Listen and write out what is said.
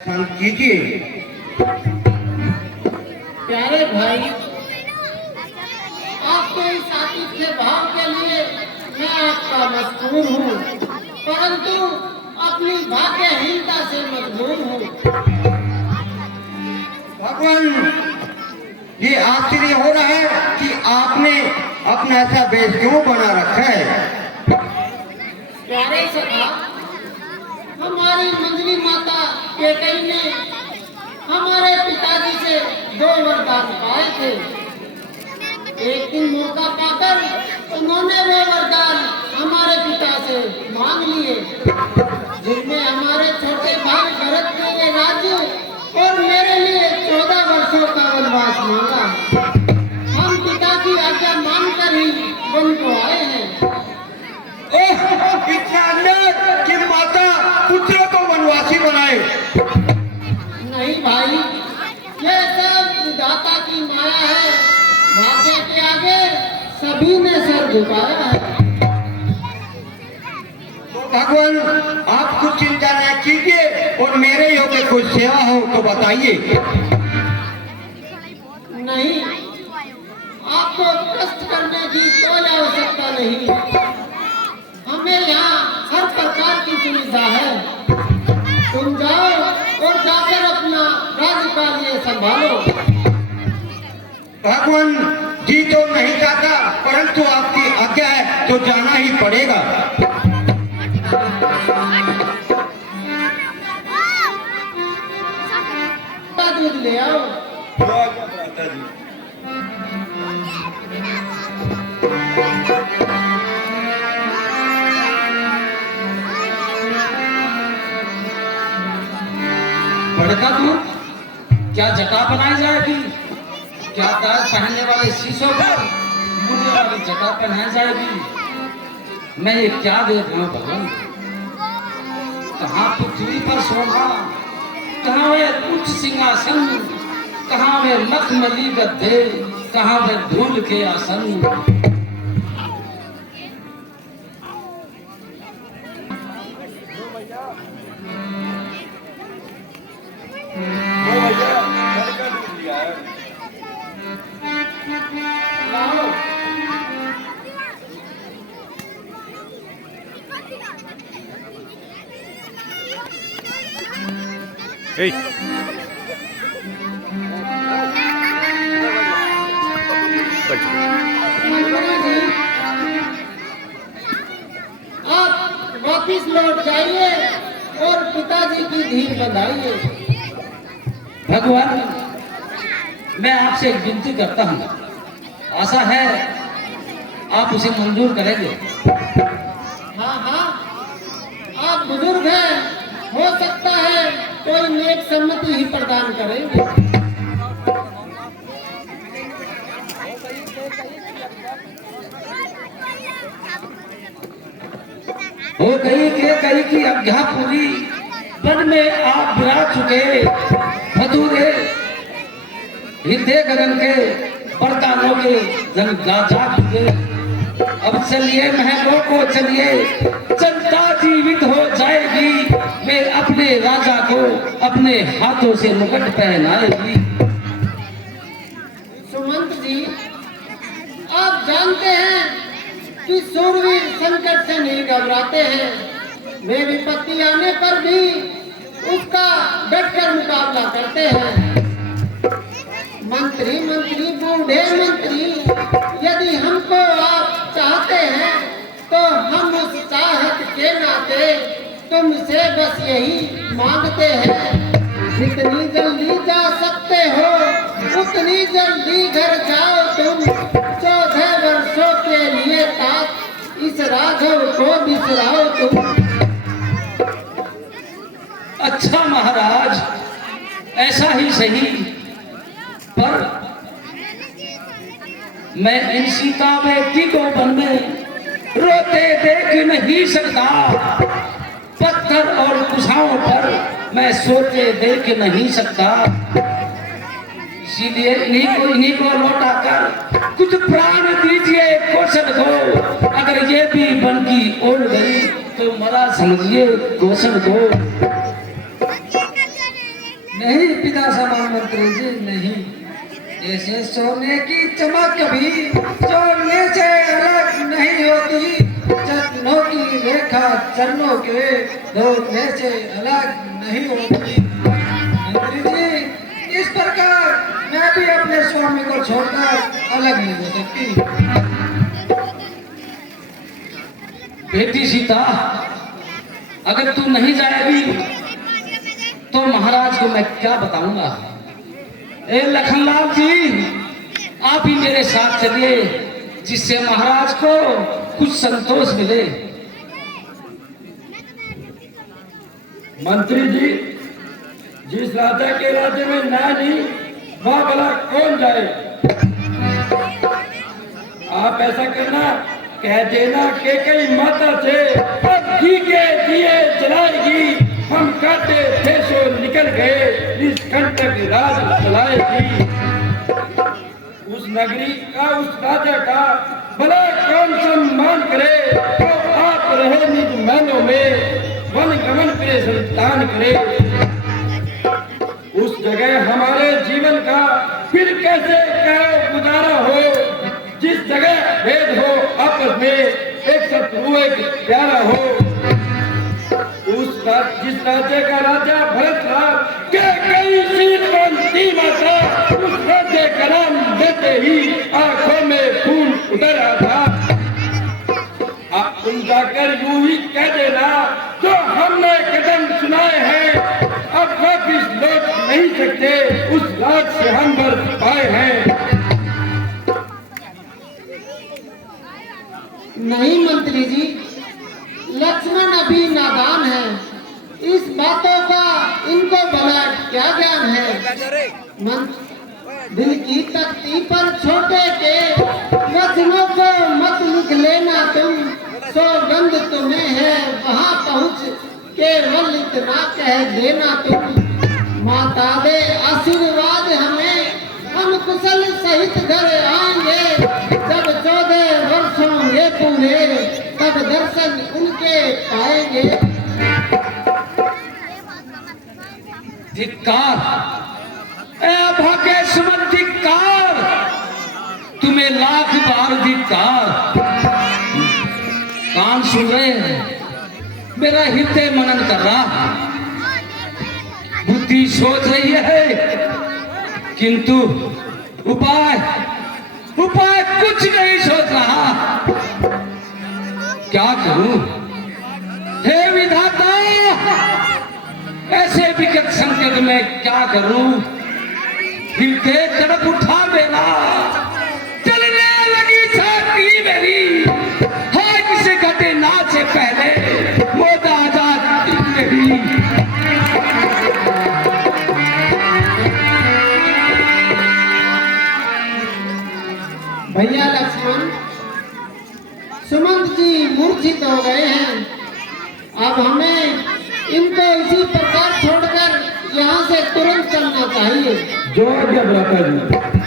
शांत कीजिए। प्यारे भाई, आपके इस आतिथ्य भाव के लिए मैं आपका मशहूर हूँ, परंतु अपनी भाग्यहीनता से मजबूर हूँ। भगवान, ये आश्चर्य हो रहा है कि आपने अपना ऐसा वेश क्यों बना रखा है। प्यारे सखा, हमारी मंजली माता केकई ने हमारे पिताजी से 2 वरदान पाए थे। एक दिन मौका पाकर उन्होंने वो वरदान हमारे पिता से मांग लिए, जिनमें हमारे छोटे भाई भरत के लिए राज्य और मेरे लिए 14 वर्षों का वनवास मांगा। हम पिता की आज्ञा मानकर ही वन को आए हैं। ओह, इतना अन्याय कि माता पुत्र को वनवासी बनाए। नहीं भाई, ये सब विधाता की माया है। भाग्य के आगे सभी ने सर झुकाया है। तो भगवान, आप कुछ चिंता न कीजिए और मेरे योग्य कोई सेवा हो तो बताइए। नहीं, आपको कष्ट करने की कोई आवश्यकता नहीं। हमें यहाँ हर प्रकार की सुविधा है। तुम जाओ और जाकर अपना राज्यकार्य संभालो। भगवान जी तो नहीं चाहता, परंतु आपकी आज्ञा है तो जाना ही पड़ेगा। दूध ले आओ। बड़का दूध क्या जटा बनाई जाएगी? क्या ताज पहनने वाले शीशों पर मुझे वाली जटा पहनाई जाएगी? मैं ये क्या देख रहा हूँ भगवान? कहाँ पृथ्वी पर शोभा, कहाँ वे उच्च सिंहासन, कहाँ वे मखमली गद्दे, कहाँ वे धूल के आसन। लाओ। Hey. आप वापिस लौट जाइए और पिताजी की धीर बंधाइए। भगवान, मैं आपसे एक विनती करता हूँ, आशा है आप उसे मंजूर करेंगे। हाँ हाँ, आप बुजुर्ग हैं, हो सकता है कोई नेक सम्मति ही प्रदान करेंगे। हो गई की आज्ञा पूरी, वन में आप विराज चुके। मधुरे हृदय गगन के वरदानों के जन गाजा चुके। अब चलिए महलों को चलिए, जनता जीवित हो जाएगी। मैं अपने राजा को अपने हाथों से मुकुट पहनाएगी। सुमंत जी, आप जानते हैं कि सूरवीर संकट से नहीं घबराते हैं। वे विपत्ति आने पर भी उसका डटकर मुकाबला करते हैं। मंत्री बूढ़े मंत्री, यदि हमको आप चाहते हैं तो हम उस चाहत के नाते तुमसे बस यही मांगते हैं, जितनी जल्दी जा सकते हो उतनी जल्दी घर जाओ तुम। 14 वर्षों के लिए तात इस राघव को बिसराओ तुम। अच्छा महाराज, ऐसा ही सही, पर मैं इन सीता बेटी को वन में रोते देख नहीं सकता। पत्थर और कुशाओं पर मैं सोते देख नहीं सकता। इसीलिए इन्हीं को लौटा कर कुछ प्राण दीजिए कौशल को। अगर ये भी वन की ओर गई तो मरा समझिए कौशल को। नहीं पिता समान मंत्री जी, नहीं। ऐसे सोने की चमक कभी सोने से अलग नहीं होती, चरणों की रेखा चरणों के धोने से अलग नहीं होती। मंत्री जी, इस प्रकार मैं भी अपने स्वामी को छोड़कर अलग नहीं हो सकती। बेटी सीता, अगर तू नहीं जाएगी तो महाराज को मैं क्या बताऊंगा। ए लखनलाल जी, आप ही मेरे साथ चलिए, जिससे महाराज को कुछ संतोष मिले। मंत्री जी, जिस राजा के राज्य में न्याय नहीं, वहां भला कौन जाए। आप ऐसा करना, कह देना कि कई माता से अब घी के दिए जलाएगी, हम काटे देशों निकल गए, इस कंटक राज चलाएगी। उस नगरी का, उस राजा का भला कौन सम्मान करे, तो आप रहे निज महलों में, वन गमन करे संतान करे। उस जगह हमारे जीवन का फिर कैसे क्या गुजारा हो, जिस जगह भेद हो आपस में, एक शत्रु एक प्यारा हो। जिस राज्य का राजा भरत था के कई शीलवंती माता, उस राज्य का नाम देते ही आंखों में खून उतर आता। आप तुम जाकर यूं ही कह देना, जो हमने कदम सुनाए हैं अब वापिस लौट नहीं सकते, उस राज से हम बरस पाए हैं। नहीं मंत्री जी, लक्ष्मण अभी नादान है, इस बातों का इनको भला क्या ज्ञान है। दिल की तख्ती पर छोटे के वचनों को मत लिख लेना तुम, सौगंध तुम्हें है वहां पहुंच केवल इतना कह देना तुम। माता दे आशीर्वाद हमें, हम कुशल सहित घर आएंगे, जब 14 वर्ष होंगे पूरे, तब दर्शन उनके पाएंगे। धिक्कार, ए भाग्य सुमन धिक्कार, तुम्हें लाख बार धिक्कार। कान सुन रहे हैं, मेरा हृदय मनन कर रहा, बुद्धि सोच रही है, किंतु उपाय कुछ नहीं सोच रहा। क्या करूं हे विधाता, ऐसे विकट संकट में क्या करूं। हृदय तड़प उठा मेरा, चलने लगी छाती मेरी, हाय किसे घटे ना से पहले मौत आजाद मेरी। भैया लक्ष्मण, सुमंत जी मूर्छित हो गए हैं, अब हमें इनको इसी प्रकार छोड़कर यहाँ से तुरंत चलना चाहिए। जो आज्ञा भ्राता जी।